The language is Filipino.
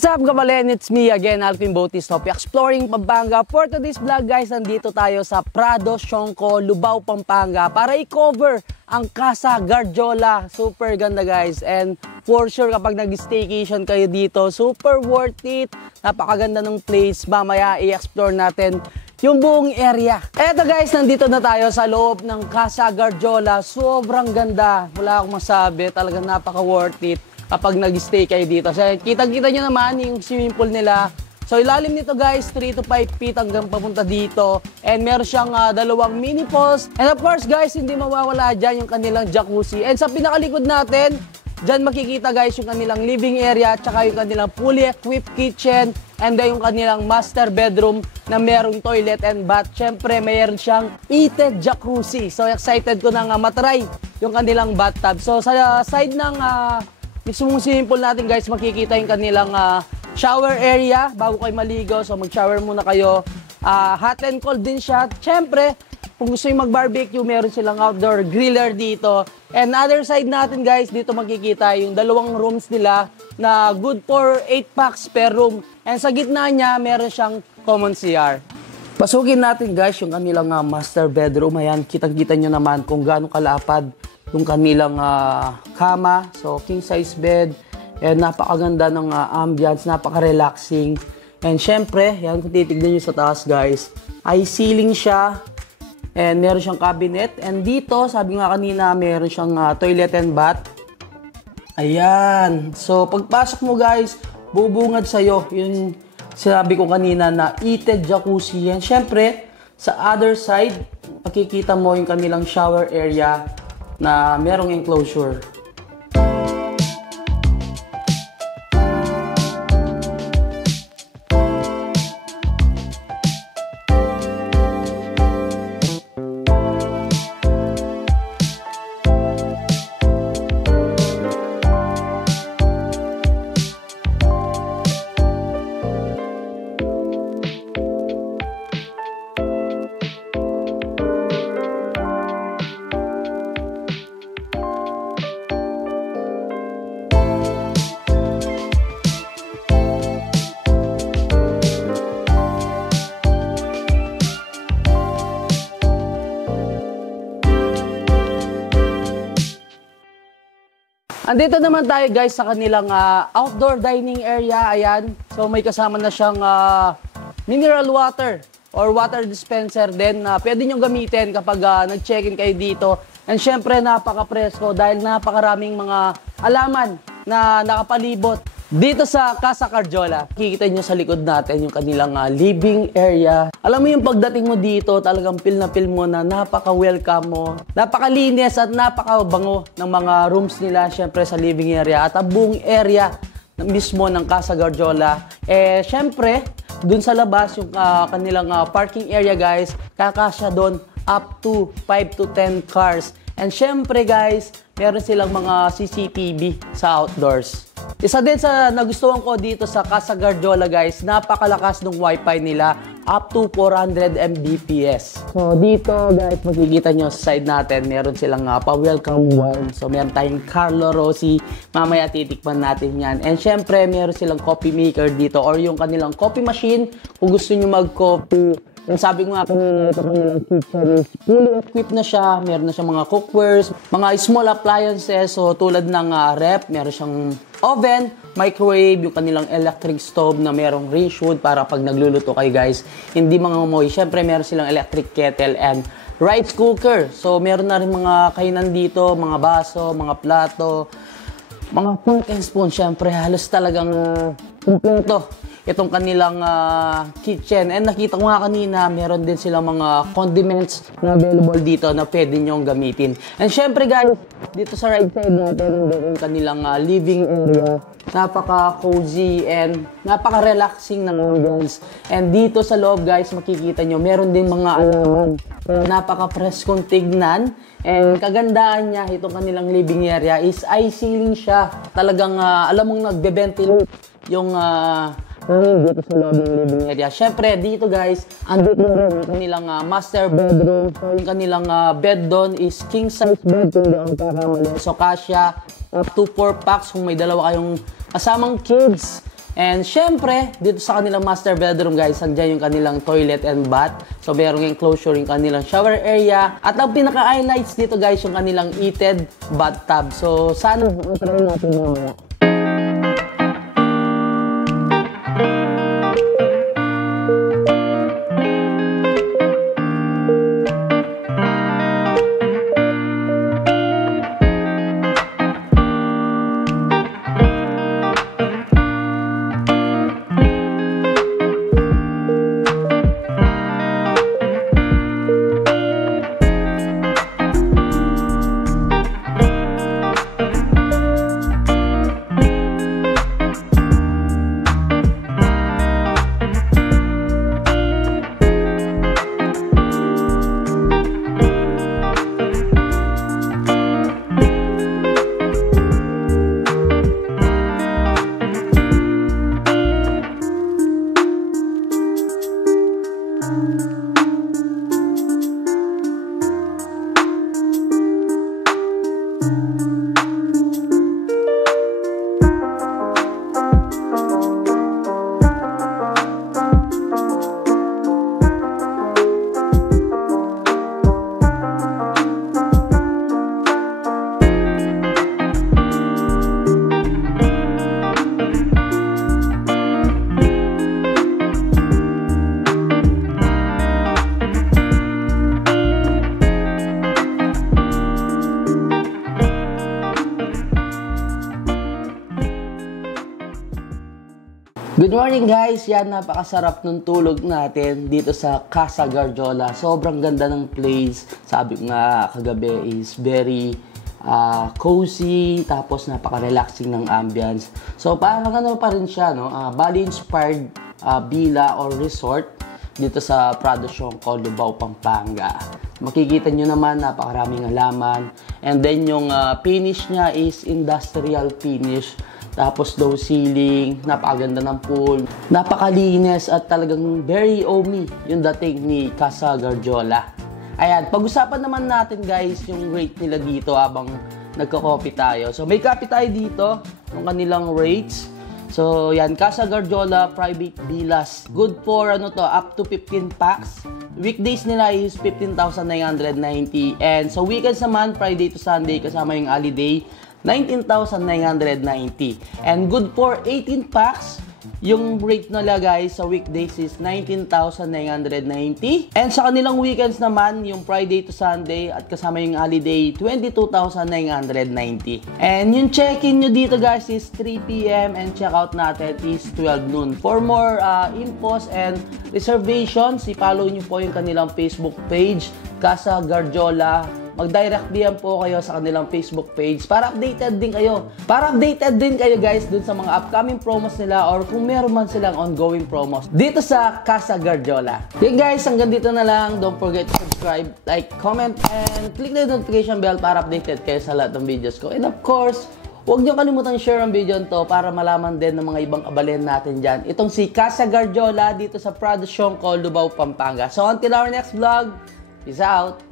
What's up, Kabalen? It's me again, Alvin Bautista of Exploring Pampanga. For today's vlog guys, nandito tayo sa Prado, Sionco, Lubao, Pampanga para i-cover ang Casa Gardiola. Super ganda guys, and for sure kapag nag-staycation kayo dito, super worth it. Napakaganda ng place. Mamaya i-explore natin yung buong area. Eto guys, nandito na tayo sa loob ng Casa Gardiola. Sobrang ganda. Wala akong masabi. Talagang napaka-worth it kapag nag-stay kayo dito. So, kita-kita nyo naman yung swimming pool nila. So, ilalim nito guys, 3 to 5 feet hanggang papunta dito. And meron siyang dalawang mini pools. And of course guys, hindi mawawala dyan yung kanilang jacuzzi. And sa pinakalikod natin, dyan makikita guys yung kanilang living area, tsaka yung kanilang fully equipped kitchen, and then yung kanilang master bedroom na merong toilet and bath. Siyempre, mayroon siyang heated jacuzzi. So, excited ko nang matry yung kanilang bathtub. So, sa side ng mismong swimming pool natin guys, makikita yung kanilang shower area bago kayo maligo. So mag-shower muna kayo. Hot and cold din siya. Siyempre, kung gusto yung mag-barbecue, meron silang outdoor griller dito. And other side natin guys, dito makikita yung dalawang rooms nila na good for 8 packs per room. And sa gitna niya, meron siyang common CR. Pasukin natin guys yung kanilang master bedroom. Ayan, kitang-kita nyo naman kung gaano kalapad yung kanilang kama. So, king size bed. And napakaganda ng ambience, napaka-relaxing. And syempre, yan kung titignan nyo sa taas guys, ay ceiling siya. And meron siyang cabinet. And dito, sabi nga kanina, meron siyang toilet and bath. Ayan. So, pagpasok mo guys, bubungad sa'yo. Yung sinabi ko kanina na heated jacuzzi. And syempre, sa other side, makikita mo yung kanilang shower area na merong enclosure. Andito naman tayo guys sa kanilang outdoor dining area. Ayan. So may kasama na siyang mineral water or water dispenser din na pwede nyo gamitin kapag nag-check-in kayo dito. And syempre napaka-presko dahil napakaraming mga alaman na nakapalibot dito sa Casa Gardiola. Kikita nyo sa likod natin yung kanilang living area. Alam mo yung pagdating mo dito, talagang feel na feel mo na napaka-welcome mo. Napakalinis at napakabango ng mga rooms nila, syempre sa living area at ang buong area mismo ng Casa Gardiola. Syempre, dun sa labas yung kanilang parking area guys, kakasya doon up to 5 to 10 cars. And syempre guys, meron silang mga CCTV sa outdoors. Isa din sa nagustuhan ko dito sa Casa Gardiola guys, napakalakas ng wifi nila, up to 400 Mbps. So dito guys, makikita nyo sa side natin, meron silang pa-welcome wine. So meron tayong Carlo Rossi, mamaya titikman natin yan. And syempre, meron silang coffee maker dito or yung kanilang coffee machine kung gusto nyo mag-coffee. Yung sabi ko nga kanina, ito kanilang kitchen is fully equipped na siya. Meron na siyang mga cookwares, mga small appliances. So tulad ng rep, meron siyang oven, microwave, yung kanilang electric stove na merong range wood para pag nagluluto kayo guys, hindi mangamoy. Siyempre meron silang electric kettle and rice cooker. So meron na rin mga kainan dito, mga baso, mga plato, mga fork and spoon. Siyempre halos talagang kumpleto itong kanilang kitchen. And nakita ko nga kanina, meron din silang mga condiments na available dito na pwede nyong gamitin. And syempre guys, dito sa right side natin, yung kanilang living area. Napaka-cozy and napaka-relaxing ng ambience. And dito sa loob guys, makikita nyo, meron din mga alaman. Napaka-preskong tignan. And kagandaan niya, itong kanilang living area is eye ceiling siya. Talagang alam mong nagbe-ventilate yung dito sa loob ng living area. Syempre, dito guys, andito rin yung kanilang master bedroom. So, yung kanilang bed doon is king size bed kung di ako kakamali. So, kasya up to 4 packs kung may dalawa kayong kasamang kids. And syempre, dito sa kanilang master bedroom guys, andyan yung kanilang toilet and bath. So merong enclosure yung kanilang shower area. At ang pinaka-highlights dito guys, yung kanilang heated bathtub. So sana try natin mamaya. Good morning guys! Yan, napakasarap ng tulog natin dito sa Casa Garjola. Sobrang ganda ng place. Sabi nga kagabi is very cozy, tapos napaka-relaxing ng ambience. So parang ano pa rin siya, no? Bali-inspired villa or resort dito sa Prado Siongco, Lubao, Pampanga. Makikita nyo naman, napakaraming halaman. And then yung finish niya is industrial finish. Tapos low ceiling, napakaganda ng pool, napakalinis at talagang very homey yung dating ni Casa Garjola. Ayan, pag-usapan naman natin guys yung rate nila dito habang nagko-copy tayo. So may copy tayo dito ng kanilang rates. So yan, Casa Garjola Private Villas. Good for up to 15 packs. Weekdays nila is 15,990. And sa weekends naman, Friday to Sunday kasama yung holiday, 19,990. And good for 18 packs. Yung rate nila guys sa weekdays is 19,990. And sa kanilang weekends naman, yung Friday to Sunday at kasama yung holiday, 22,990. And yung check-in nyo dito guys is 3 p.m. and check-out natin is 12 noon. For more infos and reservations, i-follow nyo po yung kanilang Facebook page, Casa Garjola. Mag-direct DM po kayo sa kanilang Facebook page para updated din kayo. Para updated din kayo guys dun sa mga upcoming promos nila or kung meron man silang ongoing promos dito sa Casa Garjola. Okay guys, hanggang dito na lang. Don't forget to subscribe, like, comment, and click the notification bell para updated kayo sa lahat ng videos ko. And of course, huwag niyo kalimutan share ang video nito para malaman din ng mga ibang kabalin natin dyan. Itong si Casa Garjola dito sa Prado Siongco, Lubao, Pampanga. So until our next vlog, peace out!